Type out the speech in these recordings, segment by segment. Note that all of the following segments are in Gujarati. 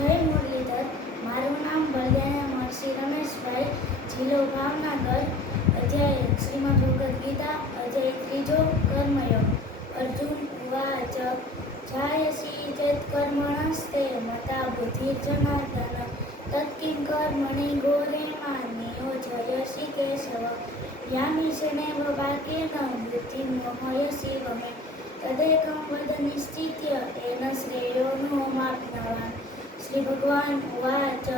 જય મુરલીધર. મારું નામ બળદેના મહર્ષિ રમેશભાઈ, જિલ્લો ભાવનગર. અધ્યાય શ્રીમદ ભગવદ્ ગીતા, અધ્યાય 3, કર્મયોગ. અર્જુન ઉવાચ જાયસી ચેત કર્મણસ્તે મતા બુદ્ધિર્જનાર્દન તત્કિં કર્મણિ ઘોરે નિયોજયસી કેશવ યામિષેણેવ વાક્યેન બુદ્ધિં મોહયસી વમે તદેકં વદ નિશ્ચિત્ય તેન શ્રેયો નો માપ્નવાન. શ્રી ભગવાન ઉવાચ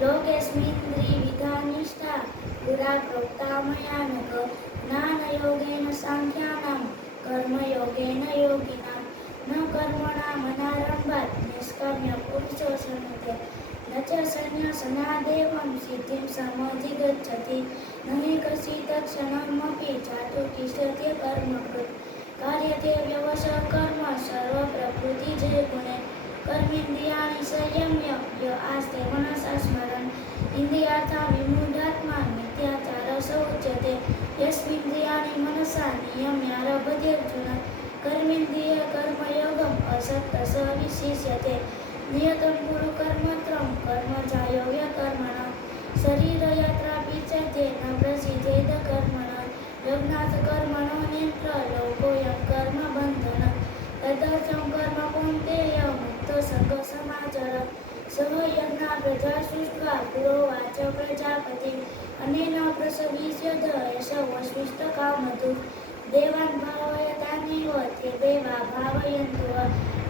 લોકેસ્મિન્દ્રિવિધા નિષ્ઠા પુરા પ્રોક્તા મયા નઘ જ્ઞાનયોગેન સાંખ્યાનાં કર્મયોગેન યોગિનાં ન કર્મણા મનારંભાત નિષ્કામ્ય પુરુષો સન્નુતે ન ચ સંન્યાસનાદેવં સિદ્ધિં સમધિગચ્છતિ નહિ કશ્ચિત ક્ષણમપી જાતો તિષ્ઠત્ય કર્મકૃત કાર્યતે વ્યવસ કર્મ સર્વ પ્રકૃતિ જે ગુણે કર્મેન્દ્રિયાણિ સંયમ્ય ય આસ્તે મનસા સ્મરन् ઇન્દ્રિયાર્થા વિમૂઢાત્મા મિથ્યાચાર સ ઉચ્યતે યસ્મિન્દ્રિયાણિ મનસા નિયમ્યારભતેર્જુન કર્મેન્દ્રિય કર્મયોગમ અસક્ત સ વિશિષ્યતે નિયતં કુરુ કર્મત્રં કર્મજાયો વ્યકર્મણ શરીરયાત્રાપી ચ તેન પ્રસિદ્ધેદ કર્મણ યજ્ઞાથ કર્મણો નેત્ર લોકોયં કર્મ બંધન તદર્થં કર્મ કૌન્તેય મુક્તો સંગ સમાચર સહ યજ્ઞા પ્રજા સૃષ્ટ્વા પુરોવાચ પ્રજાપતિ અનેન પ્રસવિષ્યદ એષ વસ્વિષ્ટ કામધુ દેવાન ભાવયતાનેવ તે દેવા ભાવયન્તુ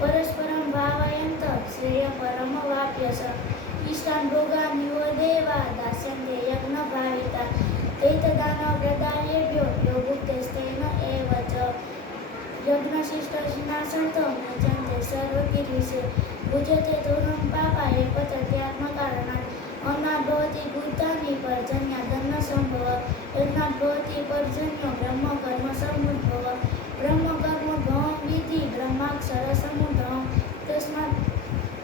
પરસ્પરં ભાવયંત શ્રેય પરમ વાપ્યસ ઈષ્ટાન ભોગાનિવ દેવા દાસ્યન્તે યજ્ઞ ભાવિતા તૈતદાન પ્રદાયેભ્યો યો ભુક્તેસ્તેન એવ ચ યજ્ઞશિષ્ટનાશંતો મુચ્યન્તે સર્વકીર્ષે ભુજતે તોરં પાપાય પતત્યાત્મકારણાत् અન્નાत् ભવતિ ભૂતાનિ પર્જન્ય ધન સંભવ યજ્ઞાत् ભવતિ પર્જન્યો બ્રહ્મ કર્મ સમુદ્ભવ બ્રહ્મ કર્મોદ્ભવં વિધિ બ્રહ્માક્ષર સમુદ્ભવં તસ્માत्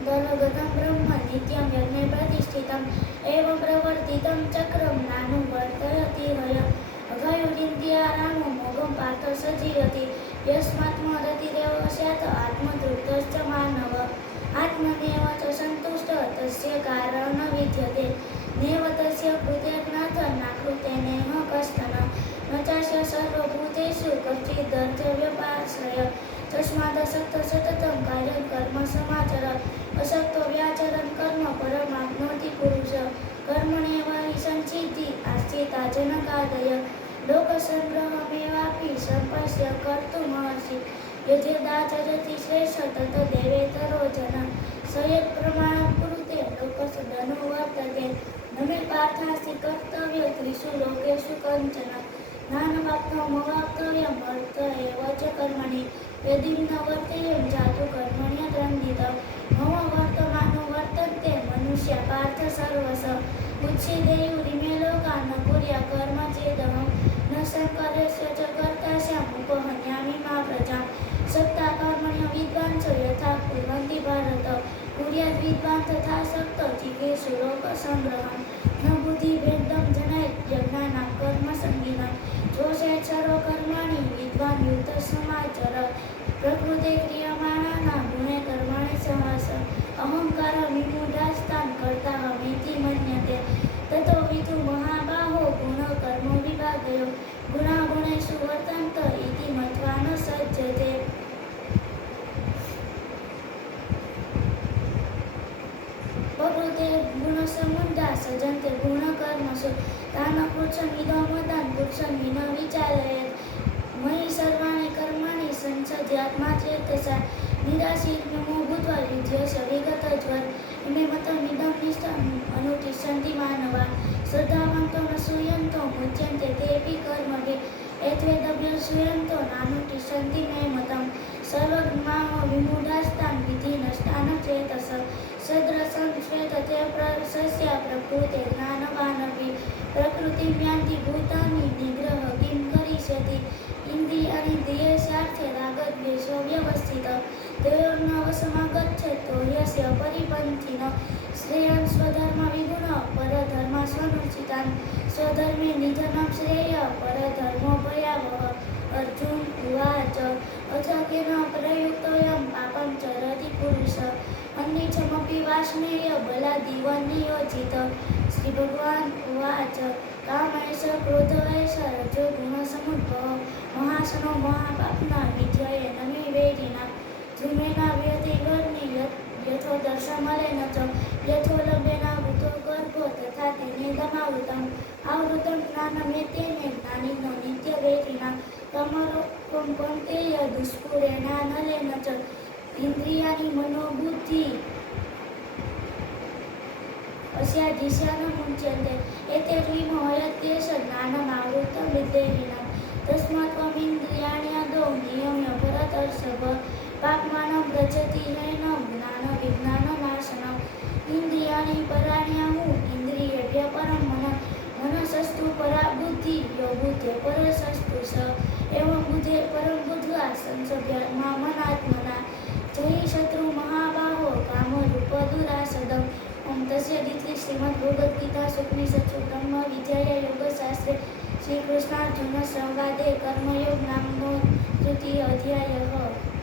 દલગતં બ્રહ્મ નિત્યં યજ્ઞે પ્રતિષ્ઠિતં એવ પ્રવર્તિतं ચક્રં નાનુવર્તયતિ હય અઘયુરિन्द्रियारामो મોગં પાર્થ સજીવતિ યસ્માત્મરતિરેવ સ્યાત આત્મતૃપ્તશ્ચ માનવ આત્મનેવ ચ સંતુષ્ટ તસ્ય કારણ વિદ્યતે નેવ તસ્ય કૃતેજ્ઞાથ નાકૃતેનેહ કશ્ચન ન ચાસ્ય સર્વભૂતેષુ કશ્ચિદર્થવ્યપાશ્રય તસ્માદસક્ત સતतं કાર્યં કર્મ સમાચર અસક્તો વ્યાચરन् કર્મ પરમાપ્નોતિ પુરુષ કર્મણેવ હિ સંચિતિ આસ્થિતા જનકાદય લોકસંગ્રહમેવાપી સર્પસ્ય કર્તુમર્હસि યજ્ઞદાચરતિ શ્રેષ્ઠ તતદેવેતરો જન સ યત્ પ્રમાણં કુરુતે લોકસદનુ વર્તતે ન મે પાર્થાસ્તિ કર્તવ્ય ત્રિષુ લોકેષુ કંચન જ્ઞાનવાપ્તમવાપ્તવ્યં વર્ત એવ ચ કર્મણિ યદિ ન વર્તેયં જાતુ કર્મણ્યતન્વિત મમ વર્તમાનો વર્તન્તે મનુષ્યા પાર્થ સર્વશ ઉચ્છેદેયુરિમે લોકા ન કુર્યા કર્મ ચેદહં ન સંકરેષ્ય ચ કર્તાસ્યામ ઉપહન્યામિ મા પ્રજાં સક્તા કર્મણ્ય વિદ્વાંસો યથા કુર્વન્તિ ભારત કુર્યાદ્ વિદ્વાન તથા સક્ત જીવેષુ લોકસંગ્રહં ન બુદ્ધિભેદં જનયેત યજ્ઞાનાં કર્મસંગિનઃ જોષેત સર્વકર્માણિ વિદ્વાન યુક્ત સમાચર પ્રકૃતે ક્રિયમાણાનાં ગુણે કર્માણિ સહસ અહંકાર વિમૂઢાસ્તાન કર્તાહમિતિ મન્યતે તતો વિદુ મહાબાહો ગુણ કર્મ વિભાગયો ગુણાગુણેષુ વર્તન્ત ઇતિ મત્વા ન સજ્જતે. પ્રકૃતે ગુણસમુદ્ધા સજન્તે ગુણકર્મસુ તાન પુરુષમિદમદાન પુરુષં વિન વિચાલયેત મયિ સર્વાણિ કર્માણિ સંસદ્યાત્મા ચેતસા નિરાશીર્મો ભૂત્વા યુધ્યસ્ય વિગતજ્વર ઇમે મતમિદં નિષ્ઠં અનુતિષ્ઠન્તિ માનવા શ્રદ્ધાવન્તો ન શ્રૂયન્તો મુચ્યન્તે તેऽપી કર્મભિ એતવેદભ્યસૂયન્તો નાનુતિષ્ઠન્તિ મે મતં સર્વજ્ઞાઓ વિમૂઢાસ્તાન વિધિ નષ્ટાન ચેતસ સદ્રસં શ્વેતતે પ્રશસ્યા પ્રકૃતે જ્ઞાનવાનપી પ્રકૃતિં યાન્તિ ભૂતાનિ નિગ્રહ કિં કરિષ્યતિ ઇન્દ્રિયાણિ દેયસ્યાર્થે રાગદ્વેષો વ્યવસ્થિત તયોર્ન વશમા ગચ્છતો યસ્ય પરિપંથિન શ્રેયાન સ્વધર્મ વિગુણ પરધર્મા સ્વનુચિતાન સ્વધર્મે નિધનં શ્રેય પરધર્મો ભયાવહ. અર્જુન ઉવાચ અથ કેન પ્રયુક્તોऽયં પાપં ચરતિ પુરુષ निचमपि वाष्णेय बलादिवनियोजित श्रीभगवान् उवाच कामैष क्रोधैष रजोगुणसमुद्भव महाशनो महापाप्ना विद्ययेन मे वेदिना धूमेन व्यते गर्नि यथोदर्शमलेन च यथो लभ्येनावृतो गर्भो तथा तेनेदमावृतम् आवृतं ज्ञानमेतेन ज्ञानिनो नित्यवेदिना तमरोपं कौन्तेय दुष्पुरेणानलेन च इन्द्रियाणि मनोबुद्धि अस्यादिशानमुच्यन्ते एतैर्विमोहयत्येष ज्ञानमावृतं विद्येहिनं तस्मात् त्वमिन्द्रियाण्यादौ नियम्य भरतर्षभ पाप्मानं व्रजति नैनं ज्ञानविज्ञाननाशनम् इन्द्रियाणि पराण्याहु इन्द्रियेभ्यः परं मनसस्तु परा बुद्धिः यो बुद्धे परसस्तु स एवं बुद्धे परं बुद्ध्वा संसभ्यमामनात्मना जहि शत्रु महाबाहो कामरूपदुरासदम् ओम तस्यादिति श्रीमद्भगवद्गीता उपनिषत्सु ब्रह्म विद्याया योगशास्त्रे श्रीकृष्णार्जुन संवादे कर्मयोग नामनो तृतीय अध्यायः।